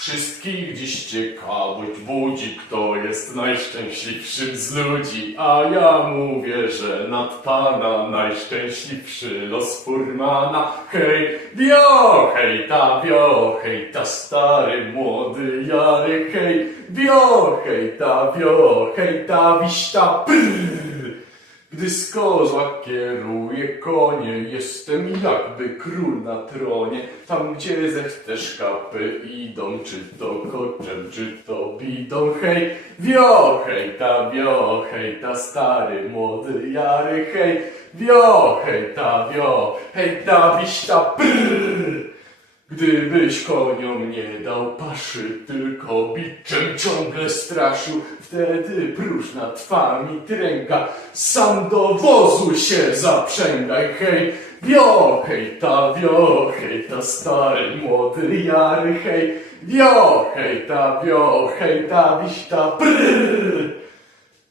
Wszystkich dziś ciekawość budzi, kto jest najszczęśliwszym z ludzi, a ja mówię, że nad pana najszczęśliwszy los furmana. Hej, wio, hej ta, wio, hej ta, stary, młody Jary, hej, wio, hej ta, wio, hej ta, wiśta. Gdy z kozła kieruje konie, jestem jakby król na tronie. Tam gdzie zechcesz kapy idą, czy to koczem, czy to bidą. Hej, wio, hej ta, wio, hej ta, stary, młody Jary, hej, wio, hej ta, wio, hej ta, wiśta, prrr. Gdybyś koniom nie dał paszy, tylko biczem ciągle straszył, wtedy próżna twa mi tręga, sam do wozu się zaprzęgaj, hej, wio, hej ta, wio, hej ta, stary, młody jary, hej, wio, hej ta, wio, hej ta, wiśta, prrr.